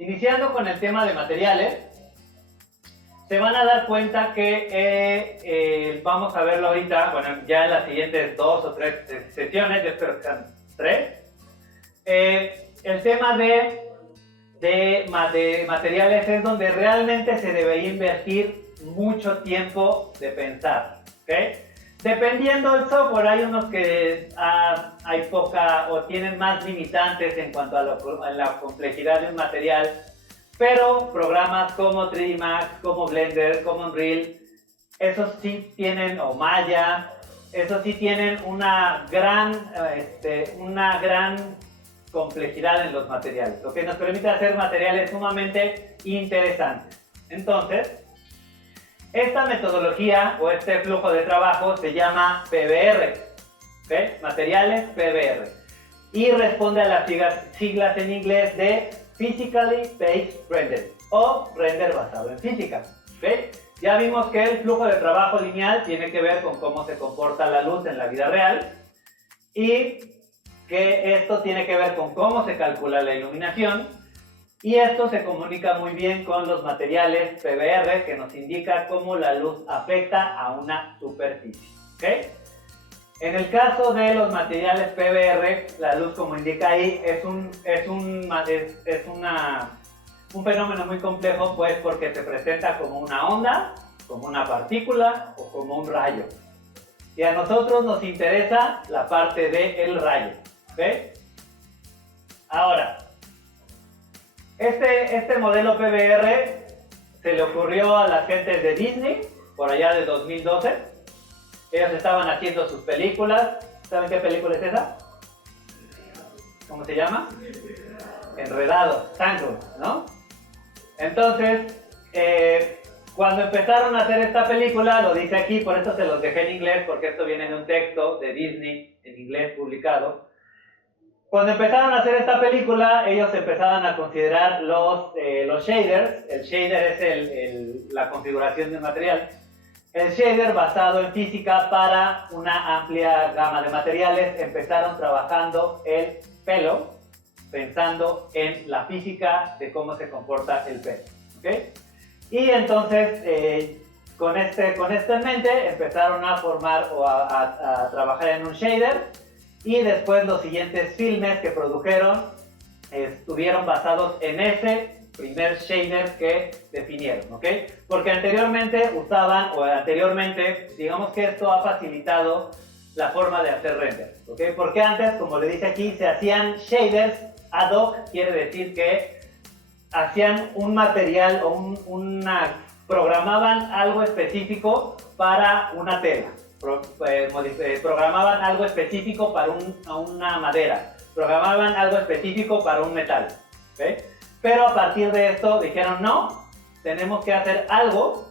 Iniciando con el tema de materiales, se van a dar cuenta que vamos a verlo ahorita, bueno, ya en las siguientes 2 o 3 sesiones, yo espero que sean 3. El tema de materiales es donde realmente se debería invertir mucho tiempo de pensar, ¿ok? Dependiendo del software, hay unos que hay poca o tienen más limitantes en cuanto a la complejidad de un material, pero programas como 3D Max, como Blender, como Unreal, esos sí tienen, o Maya, esos sí tienen una gran complejidad en los materiales, lo que nos permite hacer materiales sumamente interesantes. Entonces, esta metodología o este flujo de trabajo se llama PBR, ¿okay? Materiales PBR, y responde a las siglas en inglés de Physically Based Render o render basado en física, ¿okay? Ya vimos que el flujo de trabajo lineal tiene que ver con cómo se comporta la luz en la vida real y que esto tiene que ver con cómo se calcula la iluminación. Y esto se comunica muy bien con los materiales PBR, que nos indica cómo la luz afecta a una superficie, ¿okay? En el caso de los materiales PBR, la luz, como indica ahí, es un fenómeno muy complejo, pues porque se presenta como una onda, como una partícula o como un rayo. Y a nosotros nos interesa la parte del rayo, ¿okay? Ahora, este modelo PBR se le ocurrió a las gentes de Disney por allá de 2012. Ellos estaban haciendo sus películas. ¿Saben qué película es esa? ¿Cómo se llama? Enredados, Tangled, ¿no? Entonces, cuando empezaron a hacer esta película, lo dice aquí, por eso se los dejé en inglés, porque esto viene de un texto de Disney en inglés publicado. Cuando empezaron a hacer esta película, ellos empezaban a considerar los shaders. El shader es la configuración del material. El shader basado en física para una amplia gama de materiales. Empezaron trabajando el pelo, pensando en la física de cómo se comporta el pelo, ¿okay? Y entonces, con esto en mente, empezaron a formar o a trabajar en un shader. Y después los siguientes filmes que produjeron estuvieron basados en ese primer shader que definieron, ¿ok? Porque anteriormente digamos que esto ha facilitado la forma de hacer render, ¿ok? Porque antes, como le dice aquí, se hacían shaders ad hoc, quiere decir que hacían un material o programaban algo específico para una tela. Programaban algo específico para una madera, programaban algo específico para un metal, ¿okay? Pero a partir de esto dijeron no, tenemos que hacer algo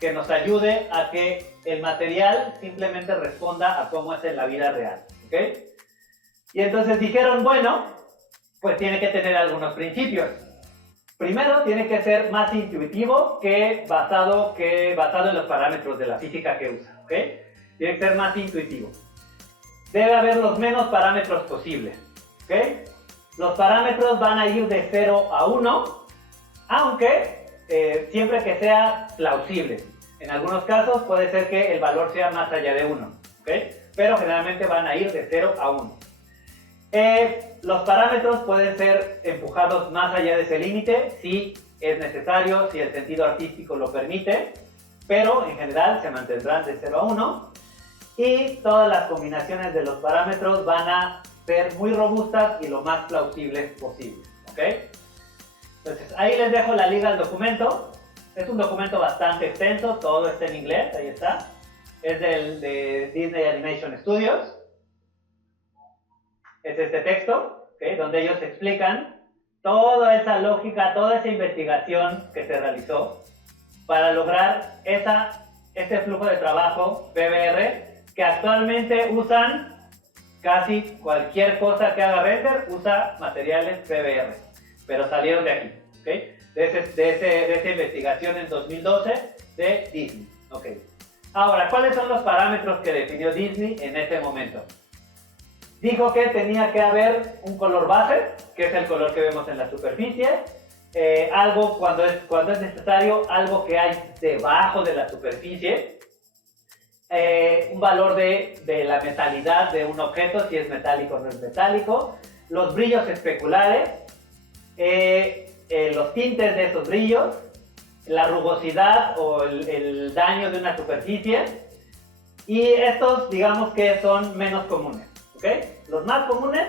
que nos ayude a que el material simplemente responda a cómo es en la vida real, ¿okay? Y entonces dijeron, bueno, pues tiene que tener algunos principios. Primero, tiene que ser más intuitivo que basado en los parámetros de la física que usa, ¿okay? Tiene que ser más intuitivo. Debe haber los menos parámetros posibles, ¿okay? Los parámetros van a ir de 0 a 1, aunque siempre que sea plausible. En algunos casos puede ser que el valor sea más allá de 1, ¿okay? Pero generalmente van a ir de 0 a 1. Los parámetros pueden ser empujados más allá de ese límite si es necesario, si el sentido artístico lo permite, pero en general se mantendrán de 0 a 1. Y todas las combinaciones de los parámetros van a ser muy robustas y lo más plausibles posible, ¿ok? Entonces ahí les dejo la liga al documento. Es un documento bastante extenso, todo está en inglés, ahí está. Es de Disney Animation Studios. Es este texto, ¿okay? Donde ellos explican toda esa lógica, toda esa investigación que se realizó para lograr este flujo de trabajo PBR, que actualmente usan casi cualquier cosa que haga render, usa materiales PBR, pero salieron de aquí, ¿okay? de esa investigación en 2012 de Disney, ¿okay? Ahora, ¿cuáles son los parámetros que definió Disney en ese momento? Dijo que tenía que haber un color base, que es el color que vemos en la superficie, algo cuando es necesario, algo que hay debajo de la superficie, un valor de la metalidad de un objeto, si es metálico o no es metálico, los brillos especulares, los tintes de esos brillos, la rugosidad o el daño de una superficie, y estos digamos que son menos comunes, ¿ok? Los más comunes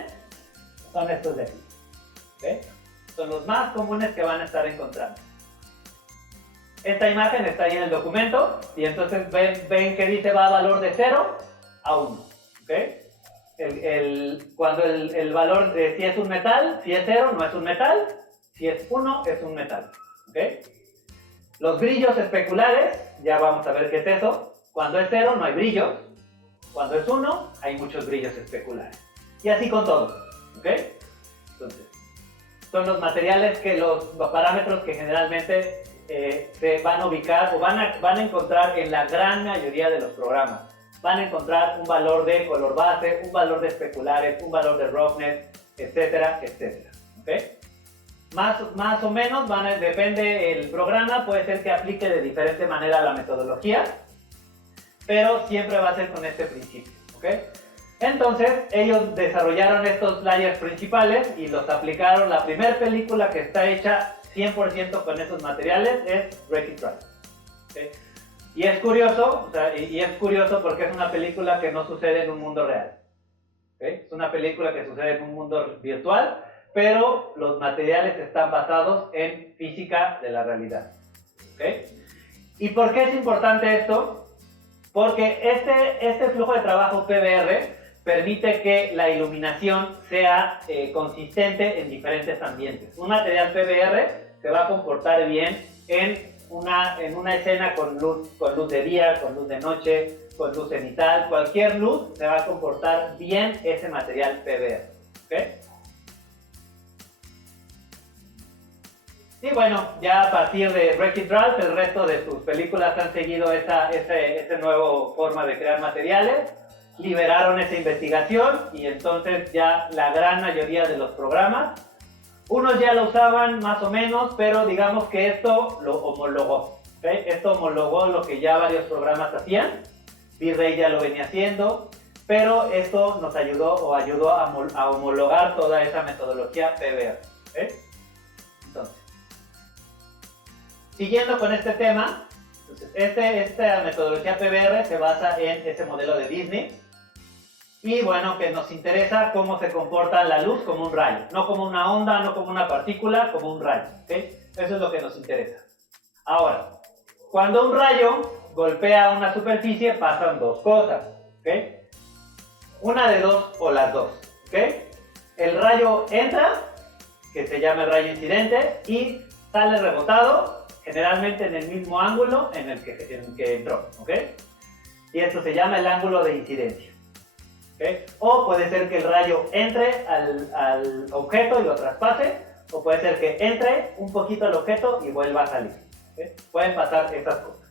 son estos de aquí, ¿ok? Son los más comunes que van a estar encontrando. Esta imagen está ahí en el documento y entonces ven que dice va a valor de 0 a 1, ¿ok? Cuando el valor de si es un metal, si es 0 no es un metal, si es 1 es un metal, ¿ok? Los brillos especulares, ya vamos a ver qué es eso. Cuando es 0 no hay brillos, cuando es 1 hay muchos brillos especulares. Y así con todo, ¿ok? Entonces, son los materiales que los parámetros que generalmente se van a ubicar o van a encontrar en la gran mayoría de los programas. Van a encontrar un valor de color base, un valor de especulares, un valor de roughness, etcétera, etcétera, ¿ok? Más o menos, depende el programa, puede ser que aplique de diferente manera la metodología, pero siempre va a ser con este principio, ¿ok? Entonces, ellos desarrollaron estos layers principales y los aplicaron. La primera película que está hecha 100% con esos materiales es Wreck-It Ralph, ¿okay? Y es curioso, porque es una película que no sucede en un mundo real, ¿okay? Es una película que sucede en un mundo virtual, pero los materiales están basados en física de la realidad, ¿okay? ¿Y por qué es importante esto? Porque este flujo de trabajo PBR permite que la iluminación sea consistente en diferentes ambientes. Un material PBR se va a comportar bien en una escena con luz de día, con luz de noche, con luz cenital. Cualquier luz se va a comportar bien ese material PBR, ¿okay? Y bueno, ya a partir de Wreck-It Ralph, el resto de sus películas han seguido esa nueva forma de crear materiales. Liberaron esa investigación y entonces ya la gran mayoría de los programas, unos ya lo usaban más o menos, pero digamos que esto lo homologó, ¿okay? Esto homologó lo que ya varios programas hacían. V-Ray ya lo venía haciendo, pero esto nos ayudó a homologar toda esa metodología PBR, ¿okay? Entonces, siguiendo con este tema, entonces, esta metodología PBR se basa en ese modelo de Disney. Y bueno, que nos interesa cómo se comporta la luz como un rayo, no como una onda, no como una partícula, como un rayo, ¿okay? Eso es lo que nos interesa. Ahora, cuando un rayo golpea una superficie pasan dos cosas, ¿okay? Una de dos o las dos, ¿okay? El rayo entra, que se llama el rayo incidente, y sale rebotado, generalmente en el mismo ángulo en el que entró, ¿okay? Y esto se llama el ángulo de incidencia. ¿Okay? O puede ser que el rayo entre al objeto y lo traspase, o puede ser que entre un poquito al objeto y vuelva a salir, ¿okay? Pueden pasar estas cosas.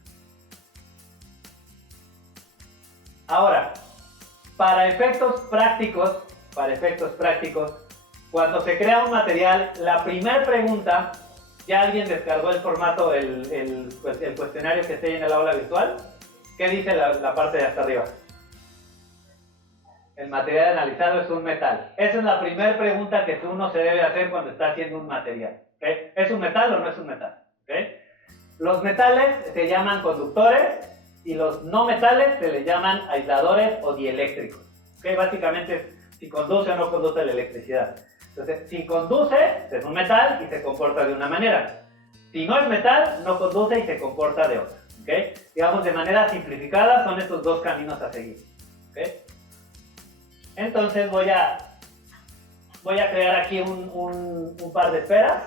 Ahora, para efectos prácticos, cuando se crea un material, la primera pregunta, ¿ya alguien descargó el formato, el cuestionario que esté en el aula virtual? ¿Qué dice la parte de hasta arriba? El material analizado es un metal. Esa es la primera pregunta que uno se debe hacer cuando está haciendo un material, ¿okay? ¿Es un metal o no es un metal? ¿Okay? Los metales se llaman conductores y los no metales se les llaman aisladores o dieléctricos, ¿okay? Básicamente es si conduce o no conduce la electricidad. Entonces, si conduce, es un metal y se comporta de una manera. Si no es metal, no conduce y se comporta de otra, ¿okay? Digamos, de manera simplificada, son estos dos caminos a seguir, ¿okay? Entonces voy a crear aquí un par de esferas.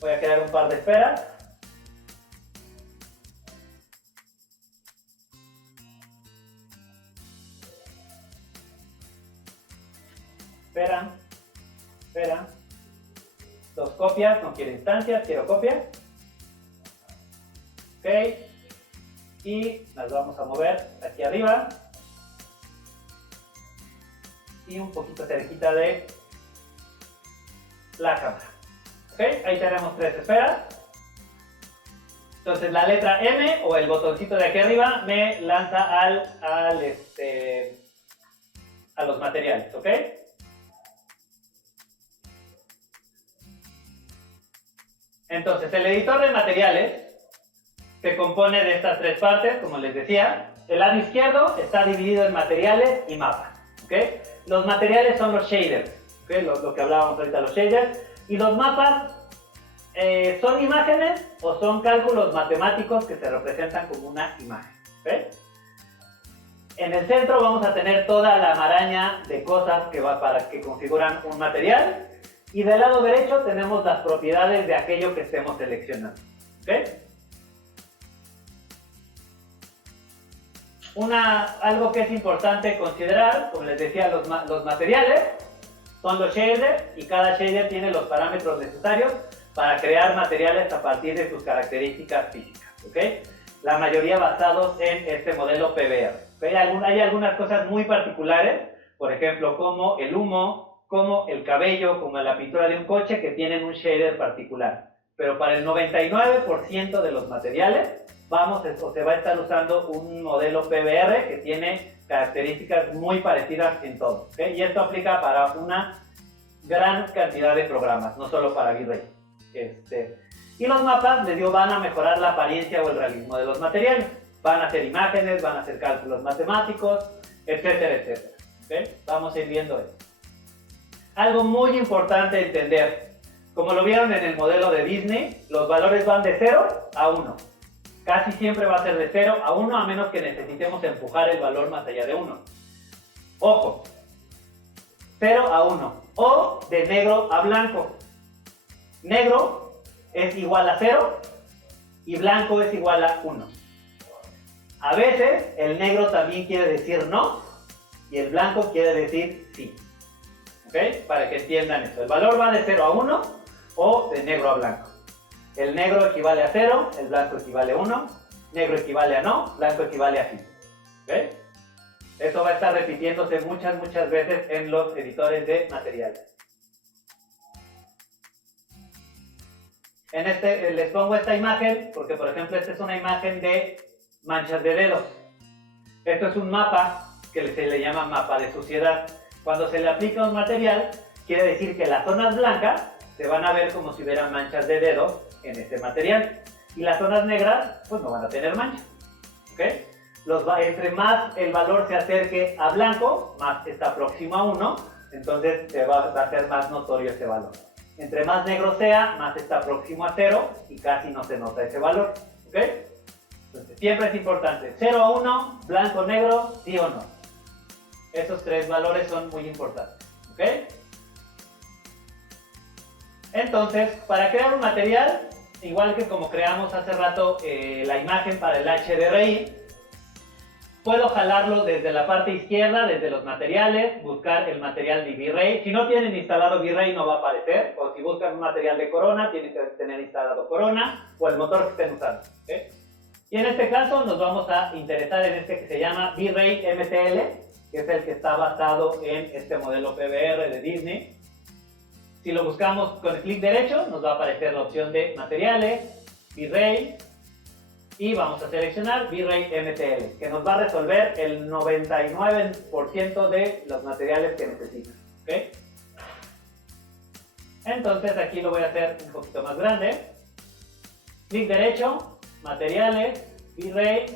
Voy a crear un par de esferas. Espera. Dos copias, no quiero instancias, quiero copias. Ok. Y las vamos a mover aquí arriba. Y un poquito cerquita de la cámara. ¿Ok? Ahí tenemos 3 esferas. Entonces la letra M o el botoncito de aquí arriba me lanza a los materiales. ¿Ok? Entonces el editor de materiales se compone de estas 3 partes, como les decía. El lado izquierdo está dividido en materiales y mapas. ¿Okay? Los materiales son los shaders, ¿okay? Lo que hablábamos ahorita, los shaders. Y los mapas son imágenes o son cálculos matemáticos que se representan como una imagen. ¿Okay? En el centro vamos a tener toda la maraña de cosas que configuran un material. Y del lado derecho tenemos las propiedades de aquello que estemos seleccionando. ¿Okay? Algo que es importante considerar, como les decía, los materiales son los shaders y cada shader tiene los parámetros necesarios para crear materiales a partir de sus características físicas. ¿Okay? La mayoría basados en este modelo PBR. ¿Okay? Hay algunas cosas muy particulares, por ejemplo, como el humo, como el cabello, como la pintura de un coche, que tienen un shader particular. Pero para el 99% de los materiales se va a estar usando un modelo PBR que tiene características muy parecidas en todo. ¿Okay? Y esto aplica para una gran cantidad de programas, no solo para V-Ray. Y los mapas, les digo, van a mejorar la apariencia o el realismo de los materiales. Van a hacer imágenes, van a hacer cálculos matemáticos, etcétera, etcétera. ¿Okay? Vamos a ir viendo esto. Algo muy importante entender. Como lo vieron en el modelo de Disney, los valores van de 0 a 1. Casi siempre va a ser de 0 a 1, a menos que necesitemos empujar el valor más allá de 1. Ojo, 0 a 1, o de negro a blanco. Negro es igual a 0 y blanco es igual a 1. A veces el negro también quiere decir no y el blanco quiere decir sí. ¿Ok? Para que entiendan eso. El valor va de 0 a 1 o de negro a blanco. El negro equivale a 0, el blanco equivale a 1, negro equivale a no, blanco equivale a sí. ¿Okay? Eso va a estar repitiéndose muchas veces en los editores de materiales. Les pongo esta imagen porque, por ejemplo, esta es una imagen de manchas de dedos. Esto es un mapa que se le llama mapa de suciedad. Cuando se le aplica un material, quiere decir que las zonas blancas se van a ver como si hubieran manchas de dedos en este material. Y las zonas negras, pues no van a tener manchas. ¿Okay? Entre más el valor se acerque a blanco, más está próximo a 1, entonces se va a hacer más notorio ese valor. Entre más negro sea, más está próximo a 0 y casi no se nota ese valor. ¿Okay? Entonces, siempre es importante. 0 a 1, blanco, negro, sí o no. Esos 3 valores son muy importantes. ¿Okay? Entonces, para crear un material, igual que como creamos hace rato la imagen para el HDRI, puedo jalarlo desde la parte izquierda, desde los materiales, buscar el material de V-Ray. Si no tienen instalado V-Ray no va a aparecer, o si buscan un material de Corona, tienen que tener instalado Corona o el motor que estén usando. ¿Okay? Y en este caso nos vamos a interesar en este que se llama V-Ray MTL, que es el que está basado en este modelo PBR de Disney. Si lo buscamos con el clic derecho, nos va a aparecer la opción de materiales, V-Ray, y vamos a seleccionar V-Ray MTL, que nos va a resolver el 99% de los materiales que necesitan. ¿Okay? Entonces aquí lo voy a hacer un poquito más grande. Clic derecho, materiales, V-Ray,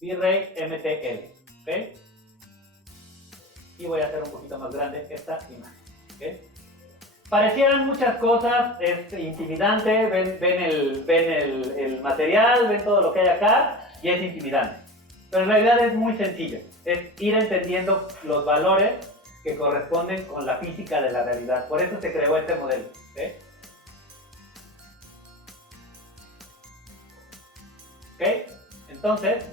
V-Ray MTL. ¿Okay? Y voy a hacer un poquito más grande esta imagen. ¿Okay? Parecieran muchas cosas, es intimidante, ven el material, ven todo lo que hay acá y es intimidante. Pero en realidad es muy sencillo, es ir entendiendo los valores que corresponden con la física de la realidad. Por eso se creó este modelo. ¿Okay? ¿Okay? Entonces,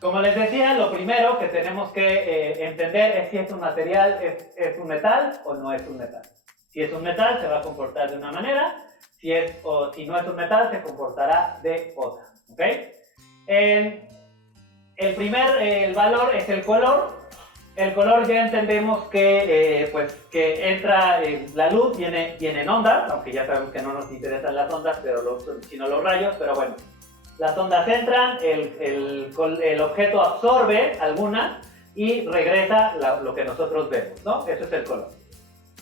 como les decía, lo primero que tenemos que entender es si es un material, es un metal o no es un metal. Si es un metal se va a comportar de una manera, si no es un metal se comportará de otra. ¿Okay? El valor es el color. El color ya entendemos que, pues, que entra la luz, viene en ondas, aunque ya sabemos que no nos interesan las ondas, sino los rayos, pero bueno. Las ondas entran, el objeto absorbe algunas y regresa lo que nosotros vemos, ¿no? Eso es el color.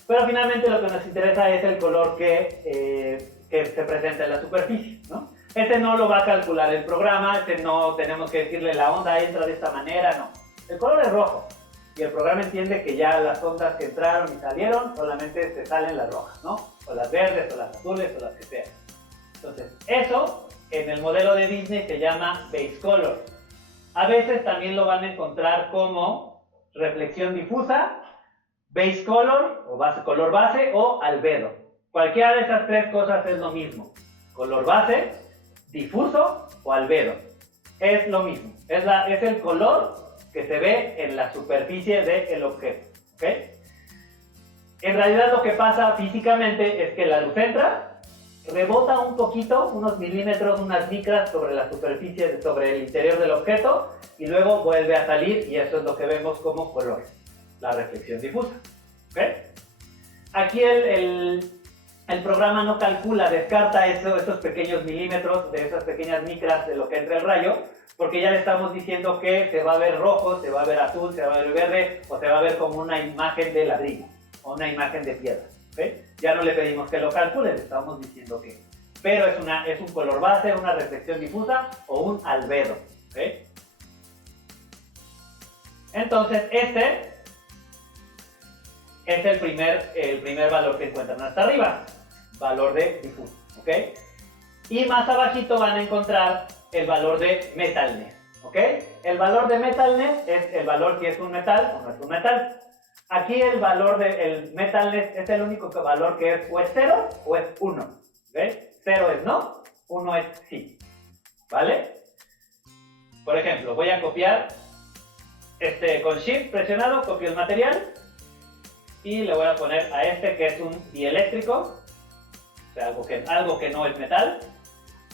Pero finalmente lo que nos interesa es el color que se presenta en la superficie, ¿no? Ese no lo va a calcular el programa, ese no tenemos que decirle la onda entra de esta manera, no. El color es rojo y el programa entiende que ya las ondas que entraron y salieron solamente se salen las rojas, ¿no? O las verdes, o las azules, o las que sean. Entonces, eso en el modelo de Disney se llama base color. A veces también lo van a encontrar como reflexión difusa, base color o color base o albedo. Cualquiera de esas tres cosas es lo mismo. Color base, difuso o albedo. Es lo mismo. Es el color que se ve en la superficie del objeto. ¿Okay? En realidad lo que pasa físicamente es que la luz entra, rebota un poquito, unos milímetros, unas micras sobre la superficie, sobre el interior del objeto y luego vuelve a salir y eso es lo que vemos como color, la reflexión difusa. ¿Okay? Aquí el programa no calcula, descarta esos pequeños milímetros, de esas pequeñas micras de lo que entra el rayo, porque ya le estamos diciendo que se va a ver rojo, se va a ver azul, se va a ver verde o se va a ver como una imagen de ladrillo o una imagen de piedra. ¿Okay? Ya no le pedimos que lo calcule, le estamos diciendo que. Pero es un color base, una reflexión difusa o un albedo. ¿Okay? Entonces este es el primer valor que encuentran hasta arriba, valor de difuso. ¿Okay? Y más abajito van a encontrar el valor de metalness. ¿Okay? El valor de metalness es el valor si es un metal o no es un metal. Aquí el valor del metalness es el único valor que es o es 0 o es 1. ¿Ves? 0 es no, 1 es sí. ¿Vale? Por ejemplo, voy a copiar con Shift presionado, copio el material y le voy a poner a este que es un dieléctrico, o sea, algo que no es metal,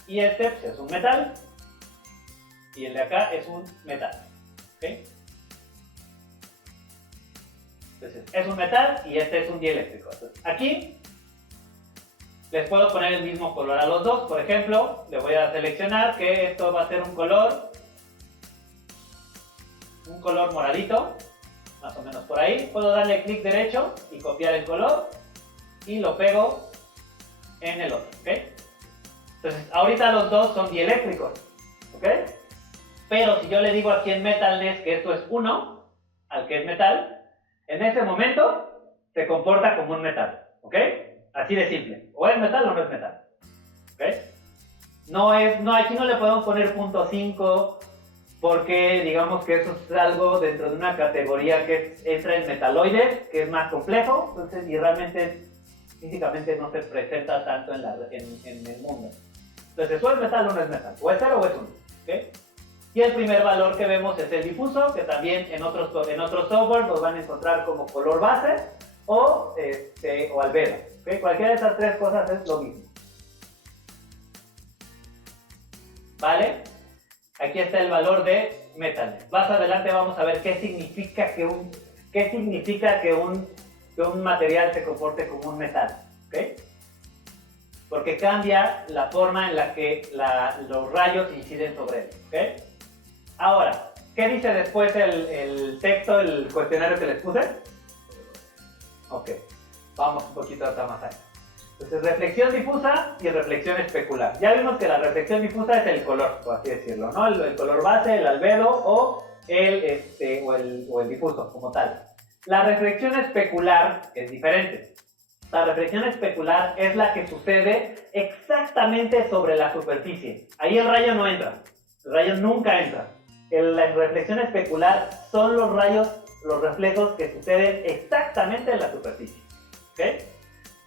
y este pues, es un metal y el de acá es un metal. ¿Okay? Entonces, es un metal y este es un dieléctrico. Entonces, aquí les puedo poner el mismo color a los dos. Por ejemplo, le voy a seleccionar que esto va a ser un color moradito, más o menos por ahí. Puedo darle clic derecho y copiar el color y lo pego en el otro. ¿Okay? Entonces, ahorita los dos son dieléctricos. ¿Okay? Pero si yo le digo aquí en metalness que esto es 1, al que es metal, en ese momento se comporta como un metal, ¿ok? Así de simple. O es metal o no es metal, ¿ok? Aquí no le podemos poner .5 porque digamos que eso es algo dentro de una categoría que entra en metaloides, que es más complejo, entonces y realmente físicamente no se presenta tanto en el mundo. Entonces, o es metal o no es metal, o es 0 o es 1, ¿ok? Y el primer valor que vemos es el difuso, que también en otros software los van a encontrar como color base o albedo. ¿Okay? Cualquiera de esas tres cosas es lo mismo. ¿Vale? Aquí está el valor de metalness. Más adelante vamos a ver qué significa que un material se comporte como un metal. ¿Okay? Porque cambia la forma en la que los rayos inciden sobre él. ¿Okay? Ahora, ¿qué dice después el texto, el cuestionario que les puse? Ok, vamos un poquito hasta más allá. Entonces, reflexión difusa y reflexión especular. Ya vimos que la reflexión difusa es el color, por así decirlo, ¿no? El color base, el albedo o el difuso como tal. La reflexión especular es diferente. La reflexión especular es la que sucede exactamente sobre la superficie. Ahí el rayo no entra, el rayo nunca entra. La reflexión especular son los rayos, los reflejos que suceden exactamente en la superficie. ¿Okay?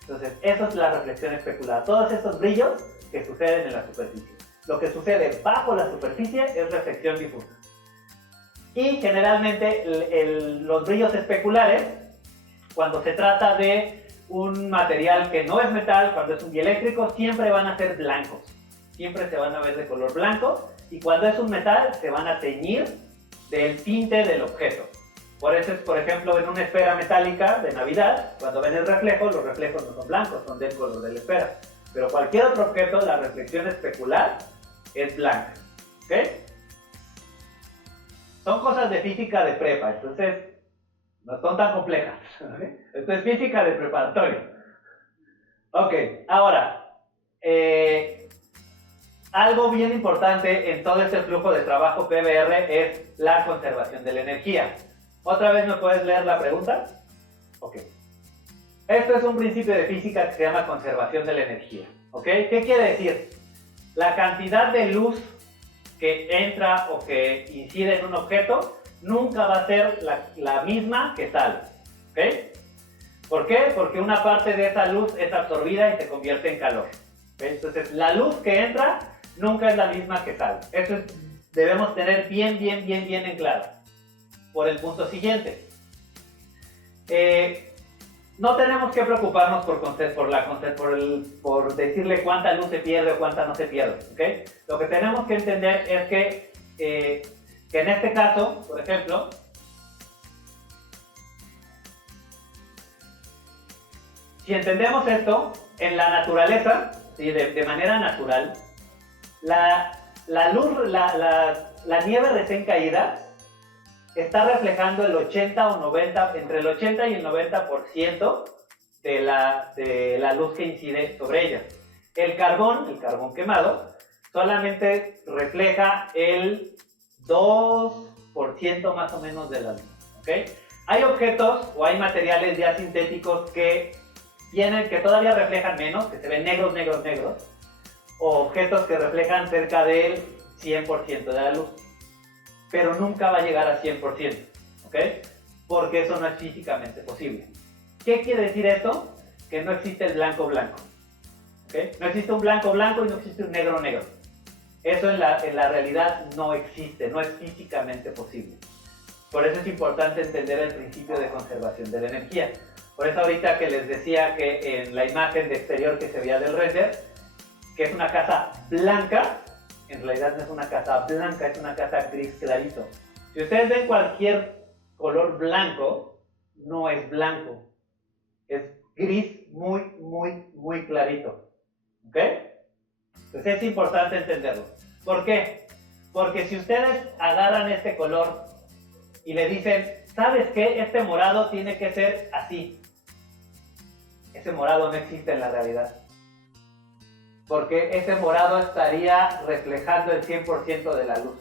Entonces, eso es la reflexión especular. Todos esos brillos que suceden en la superficie. Lo que sucede bajo la superficie es reflexión difusa. Y generalmente los brillos especulares, cuando se trata de un material que no es metal, cuando es un dieléctrico, siempre van a ser blancos. Siempre se van a ver de color blanco. Y cuando es un metal, se van a teñir del tinte del objeto. Por eso es, por ejemplo, en una esfera metálica de Navidad, cuando ven el reflejo, los reflejos no son blancos, son del color de la esfera. Pero cualquier otro objeto, la reflexión especular es blanca. ¿Ok? Son cosas de física de prepa, entonces no son tan complejas. ¿Okay? Esto es física de preparatorio. Ok, ahora, algo bien importante en todo este flujo de trabajo PBR es la conservación de la energía. ¿Otra vez me puedes leer la pregunta? Ok. Esto es un principio de física que se llama conservación de la energía. ¿Ok? ¿Qué quiere decir? La cantidad de luz que entra o que incide en un objeto nunca va a ser la misma que sale. ¿Ok? ¿Por qué? Porque una parte de esa luz es absorbida y se convierte en calor. ¿Ok? Entonces, la luz que entra nunca es la misma que sale. Eso debemos tener bien en claro. Por el punto siguiente. No tenemos que preocuparnos por decirle cuánta luz se pierde o cuánta no se pierde. ¿Okay? Lo que tenemos que entender es que en este caso, por ejemplo, si entendemos esto, en la naturaleza, ¿sí? de manera natural, la nieve recién caída está reflejando el 80 o 90, entre el 80 y el 90% de la luz que incide sobre ella. El carbón quemado, solamente refleja el 2% más o menos de la luz. ¿Okay? Hay objetos o hay materiales ya sintéticos que todavía reflejan menos, que se ven negros, o objetos que reflejan cerca del 100% de la luz. Pero nunca va a llegar a 100%, ¿ok? Porque eso no es físicamente posible. ¿Qué quiere decir esto? Que no existe el blanco, ¿ok? No existe un blanco y no existe un negro. Eso en la realidad no existe, no es físicamente posible. Por eso es importante entender el principio de conservación de la energía. Por eso ahorita que les decía que en la imagen de exterior que se veía del render, que es una casa blanca, en realidad no es una casa blanca, es una casa gris clarito. Si ustedes ven cualquier color blanco, no es blanco, es gris muy clarito. ¿Ok? Entonces es importante entenderlo. ¿Por qué? Porque si ustedes agarran este color y le dicen, ¿sabes qué? Este morado tiene que ser así. Ese morado no existe en la realidad. Porque ese morado estaría reflejando el 100% de la luz.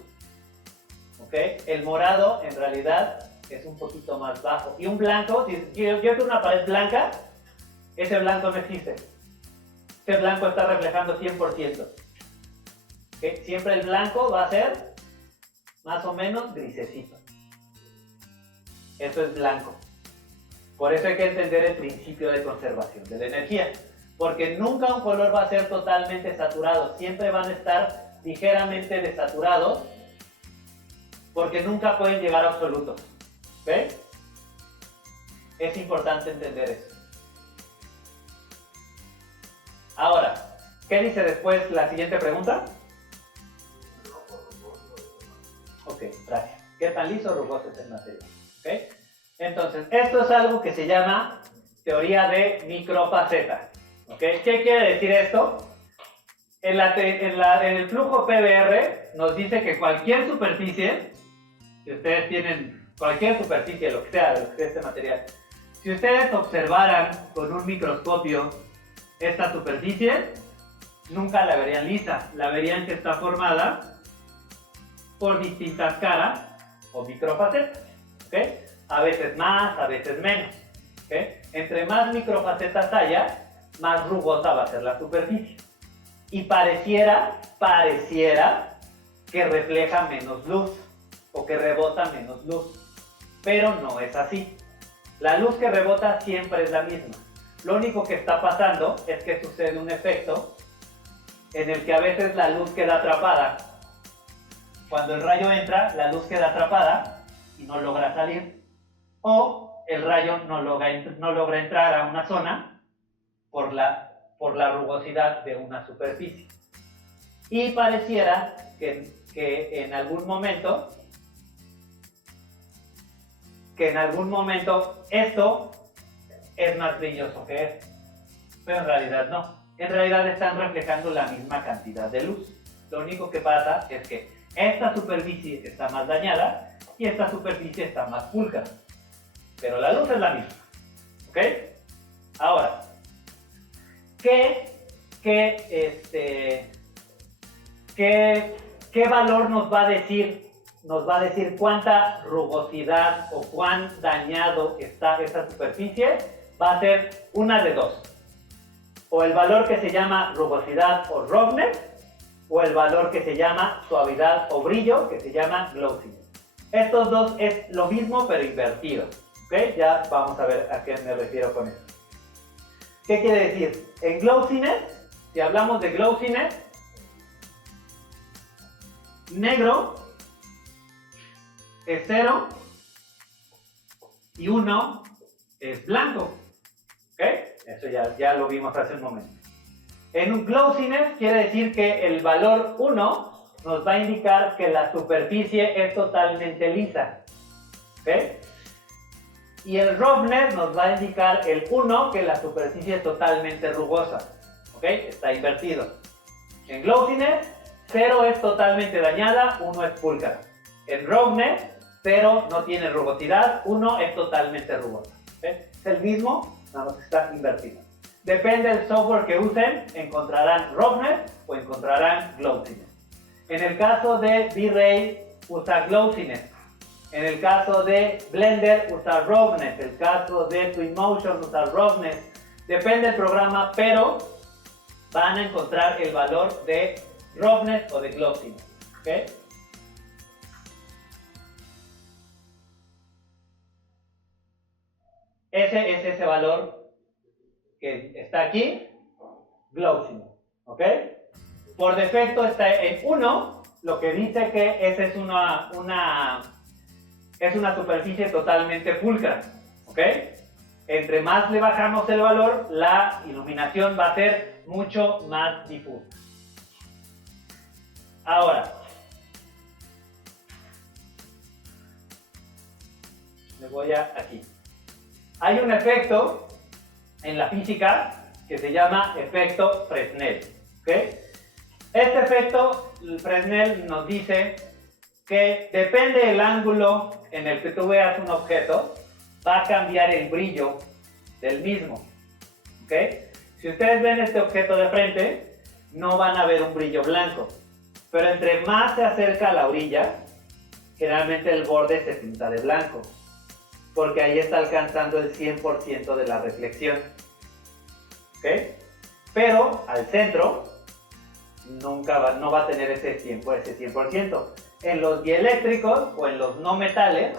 ¿Ok? El morado en realidad es un poquito más bajo. Y un blanco, si yo tengo una pared blanca, ese blanco no existe. Ese blanco está reflejando 100%. ¿Ok? Siempre el blanco va a ser más o menos grisecito. Eso es blanco. Por eso hay que entender el principio de conservación de la energía. Porque nunca un color va a ser totalmente saturado, siempre van a estar ligeramente desaturados, porque nunca pueden llegar a absolutos. ¿Ok? Es importante entender eso. Ahora, ¿qué dice después la siguiente pregunta? Ok, gracias. ¿Qué tan liso o rugoso es el material? ¿Ok? Entonces, esto es algo que se llama teoría de microfaceta. ¿Okay? ¿Qué quiere decir esto? En el flujo PBR nos dice que cualquier superficie, si ustedes tienen cualquier superficie, lo que sea de este material, si ustedes observaran con un microscopio esta superficie, nunca la verían lisa, la verían que está formada por distintas caras o microfacetas. ¿Okay? A veces más, a veces menos. ¿Okay? Entre más microfacetas haya, más rugosa va a ser la superficie. Y pareciera que refleja menos luz o que rebota menos luz. Pero no es así. La luz que rebota siempre es la misma. Lo único que está pasando es que sucede un efecto en el que a veces la luz queda atrapada. Cuando el rayo entra, la luz queda atrapada y no logra salir. O el rayo no logra entrar a una zona por la rugosidad de una superficie. Y pareciera que en algún momento que en algún momento esto es más brilloso que esto, pero en realidad no. En realidad están reflejando la misma cantidad de luz. Lo único que pasa es que esta superficie está más dañada y esta superficie está más pulcra, pero la luz es la misma. ¿Ok? Ahora, ¿qué valor nos va a decir? Nos va a decir cuánta rugosidad o cuán dañado está esta superficie. Va a ser una de dos. O el valor que se llama rugosidad o roughness, o el valor que se llama suavidad o brillo, que se llama glossiness. Estos dos es lo mismo pero invertido. ¿Ok? Ya vamos a ver a qué me refiero con eso. ¿Qué quiere decir? En glossiness, si hablamos de glossiness, negro es 0 y 1 es blanco. ¿Ok? Eso ya lo vimos hace un momento. En un glossiness quiere decir que el valor 1 nos va a indicar que la superficie es totalmente lisa. ¿Ok? Y el roughness nos va a indicar el 1 que la superficie es totalmente rugosa. ¿Ok? Está invertido. En glossiness, 0 es totalmente dañada, 1 es pulcra. En roughness, 0 no tiene rugosidad, 1 es totalmente rugosa. ¿Ok? Es el mismo, nada más que está invertido. Depende del software que usen, encontrarán roughness o encontrarán glossiness. En el caso de V-Ray, usa glossiness. En el caso de Blender, usa roughness. En el caso de Twinmotion, usa roughness. Depende del programa, pero van a encontrar el valor de roughness o de glossiness. ¿Ok? Ese es ese valor que está aquí, glossiness. ¿Ok? Por defecto está en 1, lo que dice que esa es una superficie totalmente pulcra. ¿Ok? Entre más le bajamos el valor, la iluminación va a ser mucho más difusa. Ahora, me voy aquí. Hay un efecto en la física que se llama efecto Fresnel. ¿Okay? Este efecto Fresnel nos dice que depende del ángulo en el que tú veas un objeto, va a cambiar el brillo del mismo. ¿Okay? Si ustedes ven este objeto de frente, no van a ver un brillo blanco, pero entre más se acerca a la orilla, generalmente el borde se pinta de blanco, porque ahí está alcanzando el 100% de la reflexión. ¿Okay? Pero al centro no va a tener ese 100%. En los dieléctricos o en los no metales,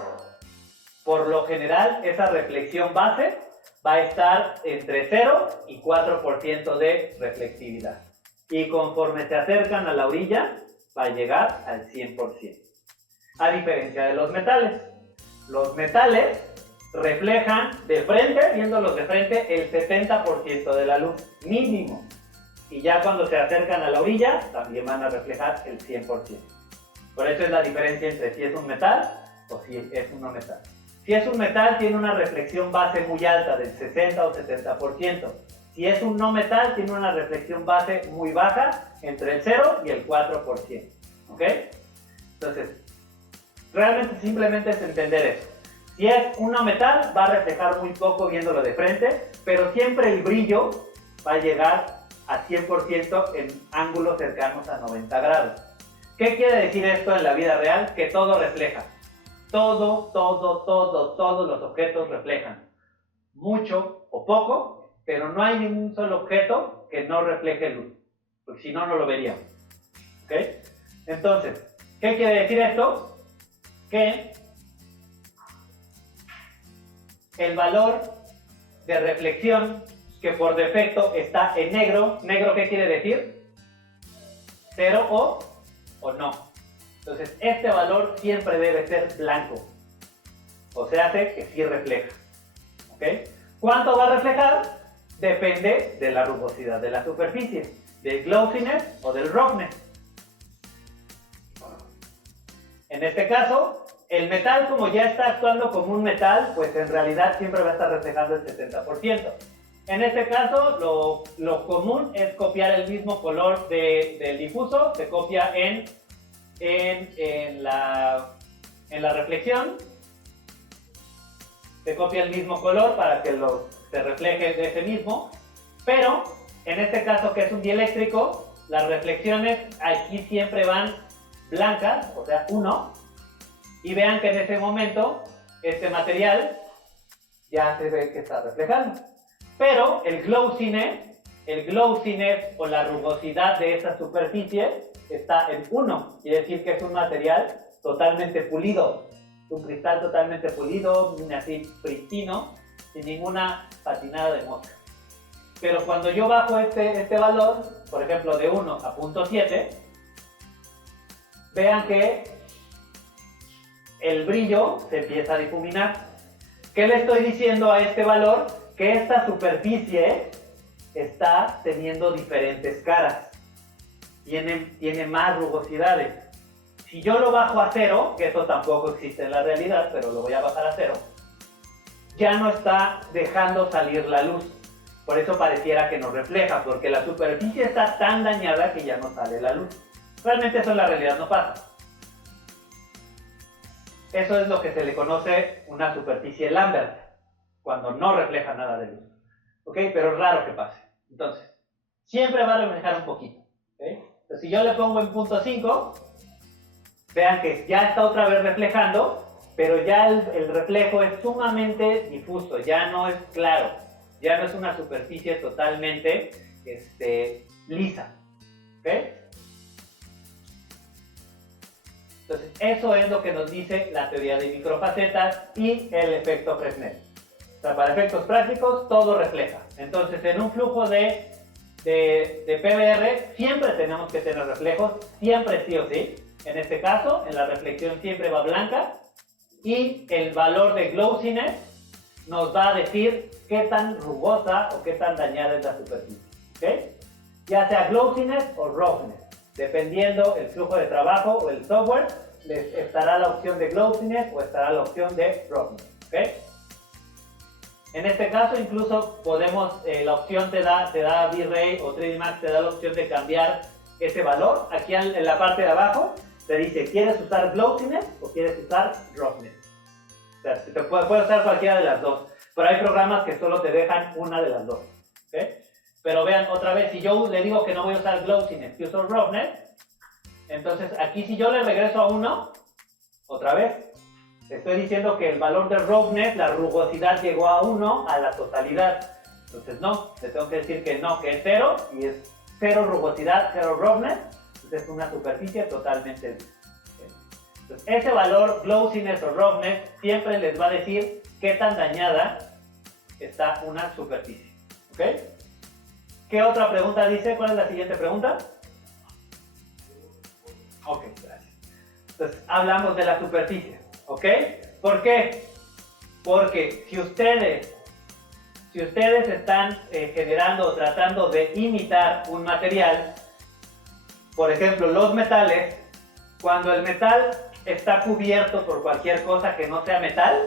por lo general esa reflexión base va a estar entre 0 y 4% de reflectividad. Y conforme se acercan a la orilla, va a llegar al 100%. A diferencia de los metales. Los metales reflejan de frente, viéndolos de frente, el 70% de la luz, mínimo. Y ya cuando se acercan a la orilla, también van a reflejar el 100%. Por eso es la diferencia entre si es un metal o si es un no metal. Si es un metal, tiene una reflexión base muy alta, del 60 o 70%. Si es un no metal, tiene una reflexión base muy baja, entre el 0 y el 4%. ¿Ok? Entonces, realmente simplemente es entender eso. Si es un no metal, va a reflejar muy poco viéndolo de frente, pero siempre el brillo va a llegar a 100% en ángulos cercanos a 90 grados. ¿Qué quiere decir esto en la vida real? Que todo refleja. Todos los objetos reflejan. Mucho o poco, pero no hay ningún solo objeto que no refleje luz, porque si no, no lo veríamos. ¿Ok? Entonces, ¿qué quiere decir esto? Que el valor de reflexión que por defecto está en negro, ¿negro qué quiere decir? 0 o no. Entonces, este valor siempre debe ser blanco. O sea, que sí refleja. ¿Ok? ¿Cuánto va a reflejar? Depende de la rugosidad de la superficie, del glossiness o del roughness. En este caso, el metal, como ya está actuando como un metal, pues en realidad siempre va a estar reflejando el 70%. En este caso, lo común es copiar el mismo color del difuso, se copia en la reflexión, se copia el mismo color para que se refleje de ese mismo, pero en este caso, que es un dieléctrico, las reflexiones aquí siempre van blancas, o sea, 1, y vean que en ese momento este material ya se ve que está reflejando. Pero el glossiness o la rugosidad de esta superficie está en 1, quiere decir que es un material totalmente pulido, un cristal totalmente pulido, así pristino, sin ninguna patinada de mosca. Pero cuando yo bajo este valor, por ejemplo de 1 a 0.7, vean que el brillo se empieza a difuminar. ¿Qué le estoy diciendo a este valor? Que esta superficie está teniendo diferentes caras, tiene más rugosidades. Si yo lo bajo a 0, que eso tampoco existe en la realidad, pero lo voy a bajar a 0, ya no está dejando salir la luz. Por eso pareciera que no refleja, porque la superficie está tan dañada que ya no sale la luz. Realmente eso en la realidad no pasa. Eso es lo que se le conoce una superficie Lambert, cuando no refleja nada de luz. ¿Ok? Pero es raro que pase. Entonces, siempre va a reflejar un poquito. ¿Okay? Entonces, si yo le pongo en 0.5, vean que ya está otra vez reflejando, pero ya el reflejo es sumamente difuso, ya no es claro, ya no es una superficie totalmente lisa. ¿Ok? Entonces, eso es lo que nos dice la teoría de microfacetas y el efecto Fresnel. O sea, para efectos prácticos, todo refleja. Entonces, en un flujo de PBR, siempre tenemos que tener reflejos, siempre sí o sí. En este caso, en la reflexión siempre va blanca. Y el valor de glossiness nos va a decir qué tan rugosa o qué tan dañada es la superficie. ¿Okay? Ya sea glossiness o roughness. Dependiendo el flujo de trabajo o el software, les estará la opción de glossiness o estará la opción de roughness. ¿Okay? En este caso, incluso podemos, la opción te da V-Ray o 3D Max, te da la opción de cambiar ese valor. Aquí en la parte de abajo te dice, ¿quieres usar glossiness o quieres usar roughness? O sea, te puede usar cualquiera de las dos, pero hay programas que solo te dejan una de las dos. ¿Okay? Pero vean, otra vez, si yo le digo que no voy a usar glossiness, que uso roughness, entonces aquí si yo le regreso a 1, otra vez, estoy diciendo que el valor de roughness, la rugosidad llegó a 1 a la totalidad. Entonces no, le tengo que decir que no, que es 0, y es 0 rugosidad, 0 roughness, entonces es una superficie totalmente lisa. Entonces ese valor, glossiness o roughness, siempre les va a decir qué tan dañada está una superficie. ¿Ok? ¿Qué otra pregunta dice? ¿Cuál es la siguiente pregunta? Ok, gracias. Entonces, hablamos de la superficie, ¿ok? ¿Por qué? Porque si ustedes están generando o tratando de imitar un material, por ejemplo, los metales, cuando el metal está cubierto por cualquier cosa que no sea metal,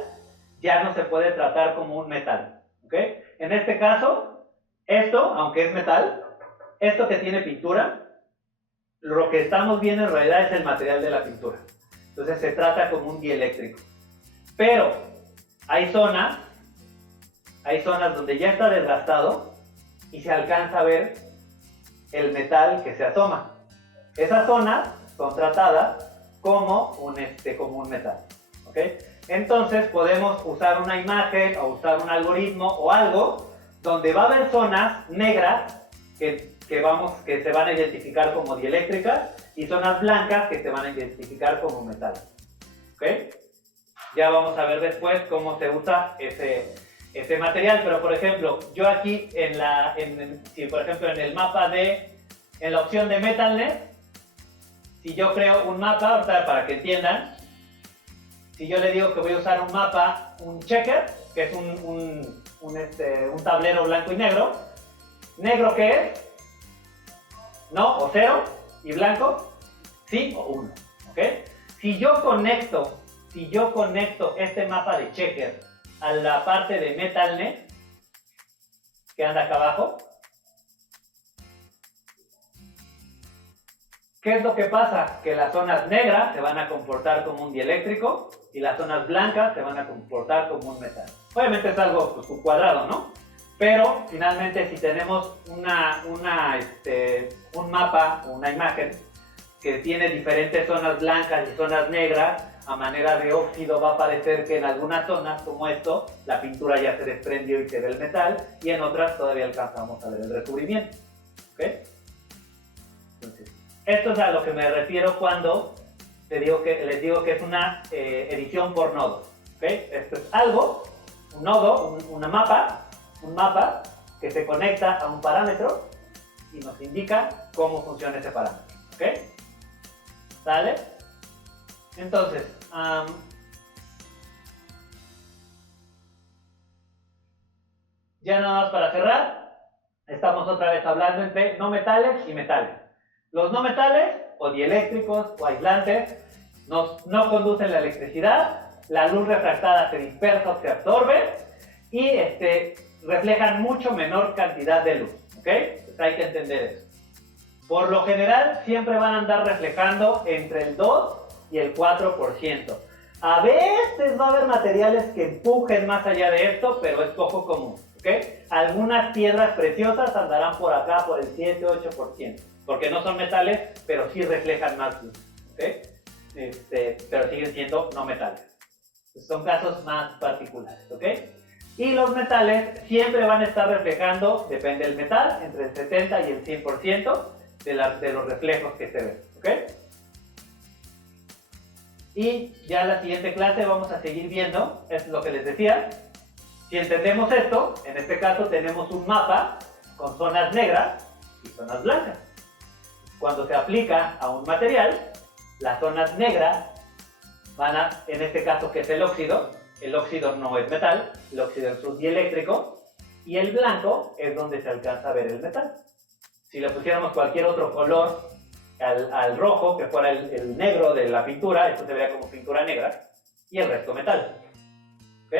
ya no se puede tratar como un metal, ¿ok? En este caso, esto, aunque es metal, esto que tiene pintura, lo que estamos viendo en realidad es el material de la pintura. Entonces se trata como un dieléctrico. Pero hay zonas donde ya está desgastado y se alcanza a ver el metal que se asoma. Esas zonas son tratadas como un metal. ¿Okay? Entonces podemos usar una imagen o usar un algoritmo o algo donde va a haber zonas negras que se van a identificar como dieléctricas y zonas blancas que se van a identificar como metal. ¿Okay? Ya vamos a ver después cómo se usa ese material, pero por ejemplo, yo aquí si por ejemplo en el mapa en la opción de Metalnet, si yo creo un mapa, ahorita para que entiendan, si yo le digo que voy a usar un mapa, un checker, que es un tablero blanco y negro. ¿Negro qué es? ¿No? ¿O 0? ¿Y blanco? ¿Sí o 1? ¿Ok? Si yo conecto si yo conecto este mapa de checker a la parte de MetalNet, que anda acá abajo, ¿qué es lo que pasa? Que las zonas negras se van a comportar como un dieléctrico y las zonas blancas se van a comportar como un metal. Obviamente es algo pues, un cuadrado, ¿no? Pero finalmente si tenemos un mapa o una imagen que tiene diferentes zonas blancas y zonas negras, a manera de óxido va a parecer que en algunas zonas, como esto, la pintura ya se desprendió y se ve el metal, y en otras todavía alcanzamos a ver el recubrimiento. ¿Ok? Entonces, esto es a lo que me refiero cuando les digo que es una edición por nodo. ¿Ok? Esto es algo, un nodo, un mapa que se conecta a un parámetro y nos indica cómo funciona ese parámetro. ¿Ok? ¿Sale? Entonces, ya nada más para cerrar, estamos otra vez hablando entre no metales y metales. Los no metales, o dieléctricos, o aislantes, no conducen la electricidad, la luz refractada se dispersa o se absorbe, y reflejan mucho menor cantidad de luz. ¿Ok? Entonces hay que entender eso. Por lo general, siempre van a andar reflejando entre el 2 y el 4%. A veces va a haber materiales que empujen más allá de esto, pero es poco común. ¿Okay? Algunas piedras preciosas andarán por acá por el 7-8%, porque no son metales, pero sí reflejan más luz. ¿Okay? Pero siguen siendo no metales. Son casos más particulares. ¿Okay? Y los metales siempre van a estar reflejando, depende del metal, entre el 70 y el 100% de los reflejos que se ven. ¿Okay? Y ya en la siguiente clase vamos a seguir viendo, es lo que les decía. Si entendemos esto, en este caso tenemos un mapa con zonas negras y zonas blancas. Cuando se aplica a un material, las zonas negras van a, en este caso que es el óxido no es metal, el óxido es un dieléctrico, y el blanco es donde se alcanza a ver el metal. Si le pusiéramos cualquier otro color al rojo, que fuera el negro de la pintura, esto se vería como pintura negra, y el resto metal. ¿Ok?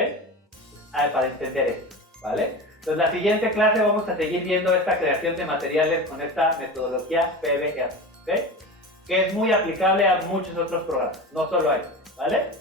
Para entender esto, ¿vale? Entonces, la siguiente clase vamos a seguir viendo esta creación de materiales con esta metodología PBR, ¿ok? Que es muy aplicable a muchos otros programas, no solo a esto, ¿vale?